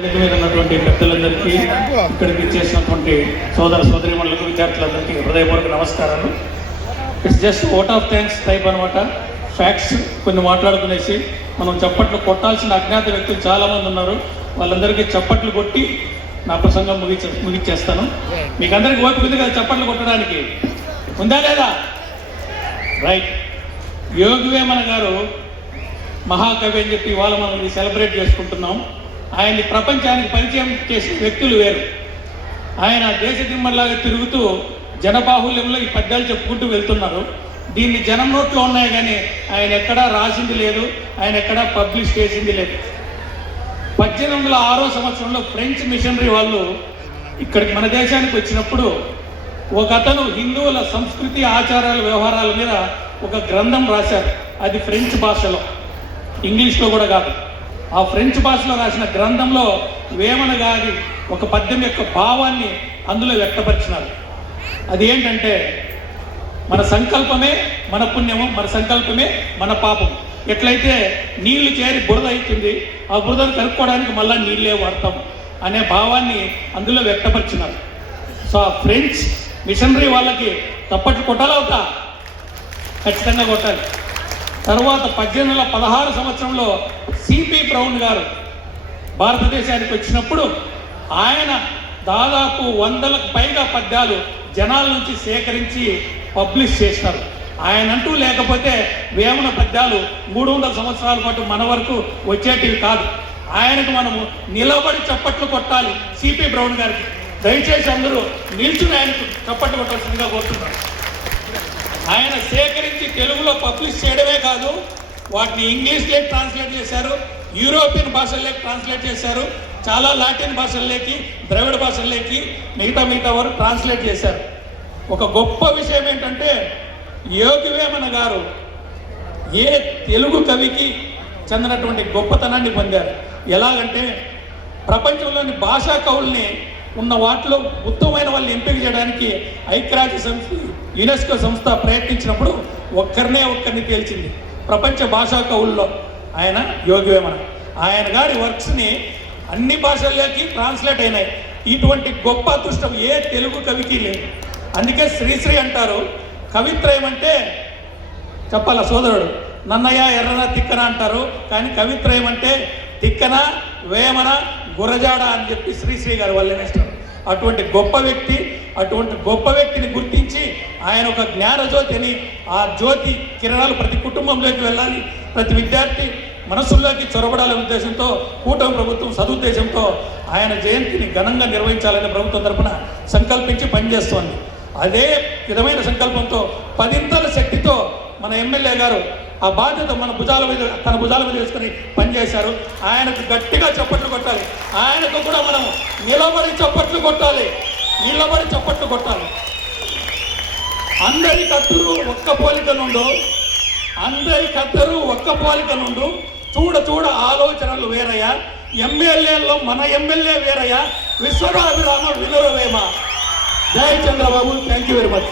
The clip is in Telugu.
మీద ఉన్నటువంటి పెద్దలందరికీ ఇక్కడికి చేసినటువంటి సోదర సోదరీమణులకు విద్యార్థులందరికీ హృదయపూర్వక నమస్కారాలు. It's just vote of thanks type అనమాట. ఫ్యాక్ట్స్ కొన్ని మాట్లాడుకునేసి మనం చప్పట్లు కొట్టాల్సిన అజ్ఞాత వ్యక్తులు చాలామంది ఉన్నారు. వాళ్ళందరికీ చప్పట్లు కొట్టి నా ప్రసంగం ముగిచ్చేస్తాను. మీకు అందరికీ ఓపిక ఉంది కదా చప్పట్లు కొట్టడానికి? ఉందా లేదా? రైట్. యోగి వేమన గారు మహాకవి అని చెప్పి ఇవాళ మనం ఇది సెలబ్రేట్ చేసుకుంటున్నాం. ఆయన్ని ప్రపంచానికి పరిచయం చేసిన వ్యక్తులు వేరు. ఆయన దేశ దిమ్మల్లాగా తిరుగుతూ జనబాహుల్యంలో ఈ పద్యాలు చెప్పుకుంటూ వెళ్తున్నారు. దీన్ని జనం నోట్లో ఉన్నాయి కానీ ఆయన ఎక్కడా రాసింది లేదు, ఆయన ఎక్కడా పబ్లిష్ చేసింది లేదు. 1806 సంవత్సరంలో ఫ్రెంచ్ మిషనరీ వాళ్ళు ఇక్కడికి మన దేశానికి వచ్చినప్పుడు ఒక అతను హిందువుల సంస్కృతి ఆచారాల వ్యవహారాల మీద ఒక గ్రంథం రాశారు. అది ఫ్రెంచ్ భాషలో, ఇంగ్లీష్లో కూడా కాదు. ఆ ఫ్రెంచ్ భాషలో రాసిన గ్రంథంలో వేమన గారి ఒక పద్యం యొక్క భావాన్ని అందులో వ్యక్తపరిచినారు. అది ఏంటంటే, మన సంకల్పమే మన పుణ్యము, మన సంకల్పమే మన పాపం. ఎట్లయితే నీళ్లు చేరి బురద అవుతుంది, ఆ బురదను కలుపుకోవడానికి మళ్ళీ నీళ్ళే వాడతాం అనే భావాన్ని అందులో వ్యక్తపరిచినారు. సో ఆ ఫ్రెంచ్ మిషనరీ వాళ్ళకి తప్పట్లు కొట్టాలవుతా, ఖచ్చితంగా కొట్టాలి. తర్వాత 1816 సంవత్సరంలో సిపి బ్రౌన్ గారు భారతదేశానికి వచ్చినప్పుడు ఆయన దాదాపు 100లకు పైగా పద్యాలు జనాల నుంచి సేకరించి పబ్లిష్ చేసినారు. ఆయన అంటూ లేకపోతే వేమన పద్యాలు 300 సంవత్సరాల పాటు మన వరకు వచ్చేటివి కాదు. ఆయనకు మనము నిలబడి చప్పట్లు కొట్టాలి. సిపి బ్రౌన్ గారికి దయచేసి అందరూ నిల్చుని ఆయనకు చప్పట్లు కొట్టాల్సిందిగా కోరుతున్నారు. ఆయన సేకరించి తెలుగులో పబ్లిష్ చేయడమే కాదు, వాటిని ఇంగ్లీష్లోకి ట్రాన్స్లేట్ చేశారు, యూరోపియన్ భాషల్లోకి ట్రాన్స్లేట్ చేశారు, చాలా లాటిన్ భాషల్లోకి, ద్రవిడ భాషల్లోకి, మిగతా వరకు ట్రాన్స్లేట్ చేశారు. ఒక గొప్ప విషయం ఏంటంటే, యోగి వేమన గారు ఏ తెలుగు కవికి చెందినటువంటి గొప్పతనాన్ని పొందారు. ఎలాగంటే, ప్రపంచంలోని భాషా కవుల్ని ఉన్న వాటిలో ఉత్తమమైన వాళ్ళని ఎంపిక చేయడానికి ఐక్యరాజ్య సంస్థ యునెస్కో సంస్థ ప్రయత్నించినప్పుడు ఒక్కరిని తేల్చింది ప్రపంచ భాషా కవుల్లో ఆయన యోగి వేమన. ఆయన గారి వర్క్స్ని అన్ని భాషల్లోకి ట్రాన్స్లేట్ అయినాయి. ఇటువంటి గొప్ప అదృష్టం ఏ తెలుగు కవికి లేదు. అందుకే శ్రీశ్రీ అంటారు, కవిత్రయం అంటే చెప్పాల సోదరుడు, నన్నయ్య ఎర్రన తిక్కన అంటారు, కానీ కవిత్రయం అంటే తిక్కన, వేమన, గురజాడ అని చెప్పి శ్రీశ్రీ గారు వల్లనేస్తారు. అటువంటి గొప్ప వ్యక్తిని గుర్తించి ఆయన ఒక జ్ఞానజ్యోతి అని, ఆ జ్యోతి కిరణాలు ప్రతి కుటుంబంలోకి వెళ్ళాలి, ప్రతి విద్యార్థి మనసుల్లోకి చొరబడాలనే ఉద్దేశంతో కూటమి ప్రభుత్వం సదుద్దేశంతో ఆయన జయంతిని ఘనంగా నిర్వహించాలని ప్రభుత్వం తరఫున సంకల్పించి పనిచేస్తోంది. అదే విధమైన సంకల్పంతో 10ంతల శక్తితో మన ఎమ్మెల్యే గారు ఆ బాధ్యత తన భుజాల మీద వేసుకొని పనిచేశారు. ఆయనకు గట్టిగా చప్పట్లు కొట్టాలి. ఆయనకు కూడా మనం నిలబడి చప్పట్లు కొట్టాలి. అందరి కత్తురు ఒక్క పోలిక నుండు చూడ ఆలోచనలు వేరయ్యా, ఎమ్మెల్యేల్లో మన ఎమ్మెల్యే వేరయ్యా, విశ్వరాభిరామ వినురవేమ. జై Chandrababu. Thank you very much.